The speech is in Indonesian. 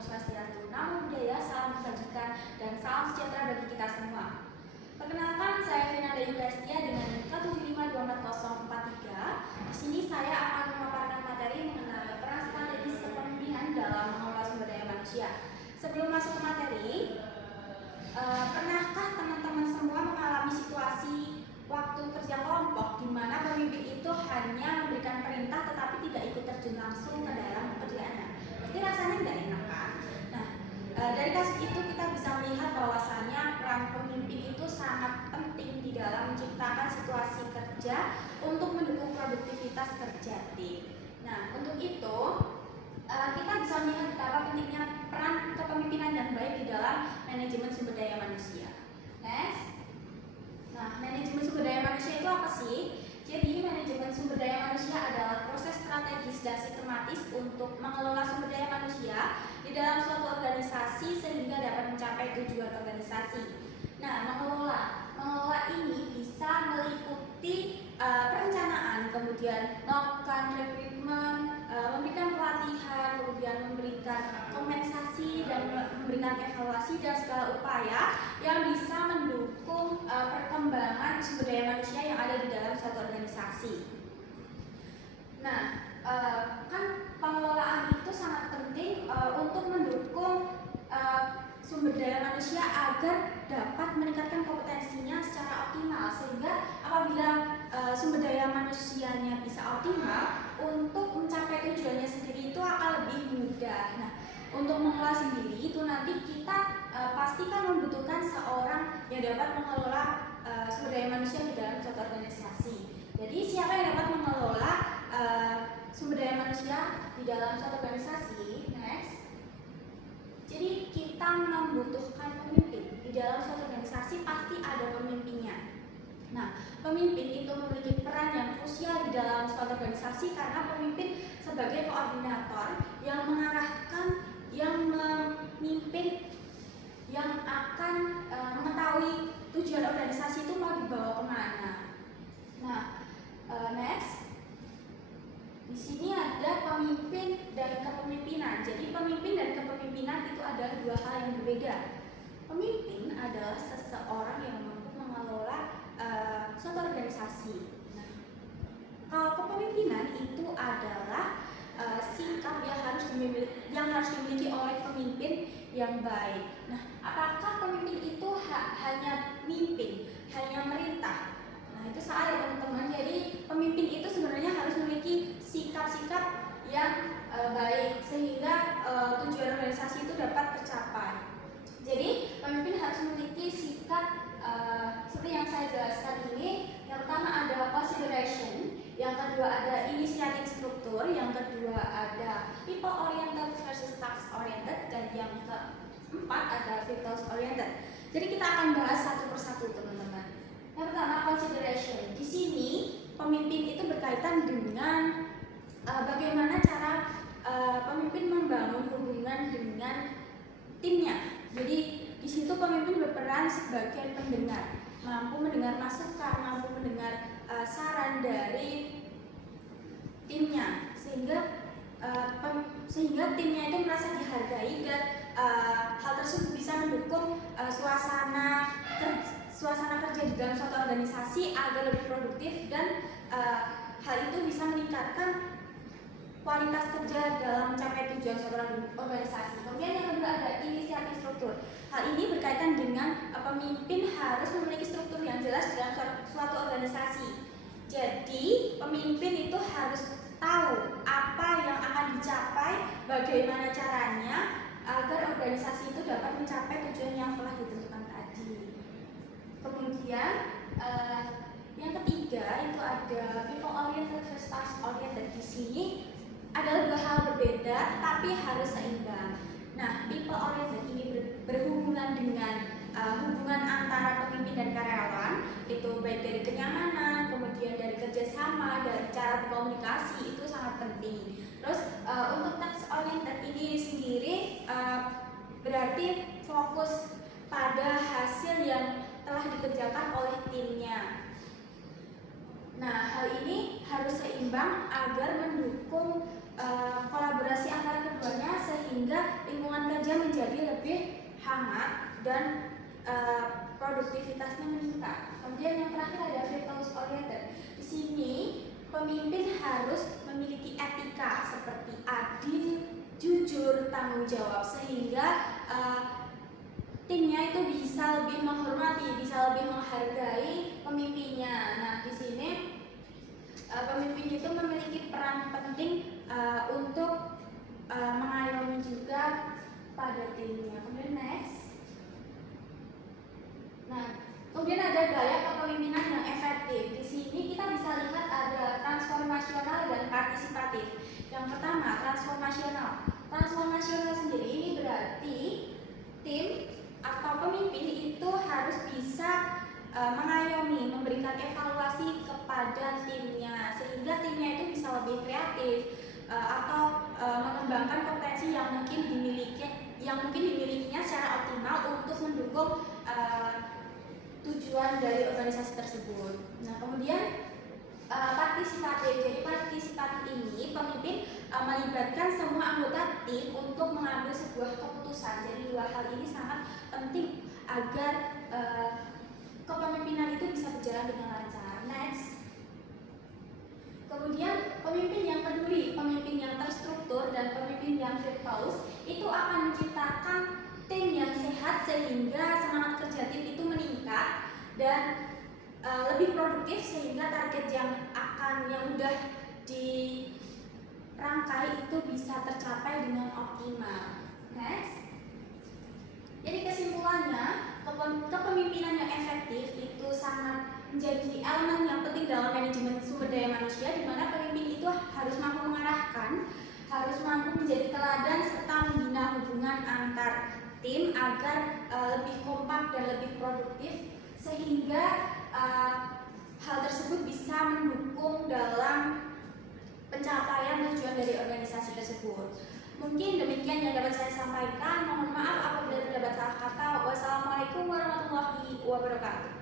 Om Swastiastu, Namo Buddhaya, salam kebajikan, dan salam sejahtera bagi kita semua. Perkenalkan, saya Fernanda Yugastia dengan NIK 75240443. Di sini saya akan memaparkan materi mengenai peran strategis kepemimpinan dalam mengelola sumber daya manusia. Sebelum masuk ke materi, pernahkah teman-teman semua mengalami situasi waktu kerja kelompok di mana pemimpin itu hanya memberikan perintah tetapi tidak ikut terjun langsung ke dalam pekerjaannya? Pasti rasanya nggak enak kan? Nah, dari kasus itu kita bisa melihat bahwasanya peran pemimpin itu sangat penting di dalam menciptakan situasi kerja untuk mendukung produktivitas kerja tim. Nah, untuk itu kita bisa melihat betapa pentingnya peran kepemimpinan yang baik di dalam manajemen sumber daya manusia. Next. Nah, manajemen sumber daya manusia itu apa sih? Jadi, manajemen sumber daya manusia adalah proses strategis dan sistematis untuk mengelola sumber daya manusia di dalam suatu organisasi sehingga dapat mencapai tujuan organisasi. Nah, mengelola ini bisa meliputi perencanaan, kemudian melakukan rekrutmen, memberikan pelatihan, kemudian memberikan kompensasi dan memberikan evaluasi dan segala upaya yang bisa mendukung perkembangan sumber daya manusia yang ada di dalam suatu organisasi. Nah, kan pengelolaan itu sangat penting untuk mendukung sumber daya manusia agar dapat meningkatkan kompetensinya secara optimal, sehingga apabila sumber daya manusianya bisa optimal, untuk mencapai tujuannya sendiri itu akan lebih mudah. Nah, untuk mengelola sendiri itu nanti kita pasti kan membutuhkan seorang yang dapat mengelola sumber daya manusia di dalam suatu organisasi. Jadi siapa yang dapat mengelola sumber daya manusia di dalam suatu organisasi? Next. Jadi kita membutuhkan pemimpin di dalam suatu organisasi, pasti ada pemimpinnya. Nah, pemimpin itu memiliki peran yang krusial di dalam suatu organisasi karena pemimpin sebagai koordinator yang mengarahkan, yang memimpin, yang akan mengetahui tujuan organisasi itu mau dibawa kemana. Nah, next. Di sini ada pemimpin dan kepemimpinan. Jadi pemimpin dan kepemimpinan itu adalah dua hal yang berbeda. Pemimpin adalah seseorang yang mampu mengelola suatu organisasi. Nah, kalau kepemimpinan itu adalah sikap yang harus dimiliki oleh pemimpin yang baik. Nah, apakah pemimpin itu hanya mimpin, hanya merintah? Nah, itu salah ya teman-teman. Jadi pemimpin itu sebenarnya harus memiliki sikap-sikap yang baik sehingga tujuan organisasi itu dapat tercapai. Jadi pemimpin harus memiliki sikap seperti yang saya jelaskan ini. Yang pertama ada consideration, yang kedua ada initiating struktur, yang kedua ada people oriented versus task oriented, dan yang keempat ada victims oriented. Jadi kita akan bahas satu persatu teman-teman. Yang pertama consideration. Di sini pemimpin itu berkaitan dengan bagaimana cara pemimpin membangun hubungan dengan timnya. Jadi di situ pemimpin berperan sebagai pendengar, mampu mendengar masukan, mampu mendengar saran dari timnya, sehingga timnya itu merasa dihargai dan hal tersebut bisa mendukung suasana kerja di dalam suatu organisasi agar lebih produktif dan hal itu bisa meningkatkan kualitas kerja dalam mencapai tujuan suatu organisasi. Kemudian yang kedua ada inisiatif struktur. Hal ini berkaitan dengan pemimpin harus memiliki struktur yang jelas dalam suatu organisasi. Jadi pemimpin itu harus tahu apa yang akan dicapai, bagaimana caranya agar organisasi itu dapat mencapai tujuan yang telah ditentukan tadi. Kemudian yang ketiga itu ada people oriented versus task oriented. Di sini adalah dua hal berbeda tapi harus seimbang. Nah, people oriented ini berhubungan dengan hubungan antara pemimpin dan karyawan, itu baik dari kenyamanan, kemudian dari kerjasama, dari cara berkomunikasi, itu sangat penting. Terus untuk task oriented ini sendiri berarti fokus pada hasil yang telah dikerjakan oleh timnya. Nah, hal ini harus seimbang agar mendukung kolaborasi antara keduanya sehingga sehingga lingkungan kerja menjadi lebih hangat dan produktivitasnya meningkat. Kemudian yang terakhir ada values oriented. Di sini pemimpin harus memiliki etika seperti adil, jujur, tanggung jawab, sehingga timnya itu bisa lebih menghormati, bisa lebih menghargai pemimpinnya. Nah, di sini pemimpin itu memiliki peran penting untuk mengayomi juga pada timnya. Kemudian next. Nah, kemudian ada gaya kepemimpinan yang efektif. Di sini kita bisa lihat ada transformasional dan partisipatif. Yang pertama, transformasional. Transformasional sendiri ini berarti tim atau pemimpin itu harus bisa mengayomi, memberikan evaluasi kepada timnya sehingga timnya itu bisa lebih kreatif atau mengembangkan potensi yang mungkin dimilikinya secara optimal untuk mendukung tujuan dari organisasi tersebut. Nah, kemudian partisipatif. Jadi partisipatif ini pemimpin melibatkan semua anggota tim untuk mengambil sebuah keputusan. Jadi dua hal ini sangat penting agar kepemimpinan itu bisa berjalan dengan lancar. Next. Kemudian pemimpin yang peduli, pemimpin yang terstruktur, dan pemimpin yang virtuous itu akan menciptakan tim yang sehat sehingga semangat kerja tim itu meningkat dan lebih produktif sehingga target yang udah dirangkai itu bisa tercapai dengan optimal. Next. Jadi kesimpulannya, kepemimpinan yang efektif itu sangat menjadi elemen yang penting dalam manajemen sumber daya manusia, di mana pemimpin itu harus mampu mengarahkan, harus mampu menjadi teladan serta membina hubungan antar tim agar lebih kompak dan lebih produktif sehingga hal tersebut bisa mendukung dalam pencapaian tujuan dari organisasi tersebut. Mungkin demikian yang dapat saya sampaikan. Mohon maaf apabila terdapat salah kata. Wassalamualaikum warahmatullahi wabarakatuh.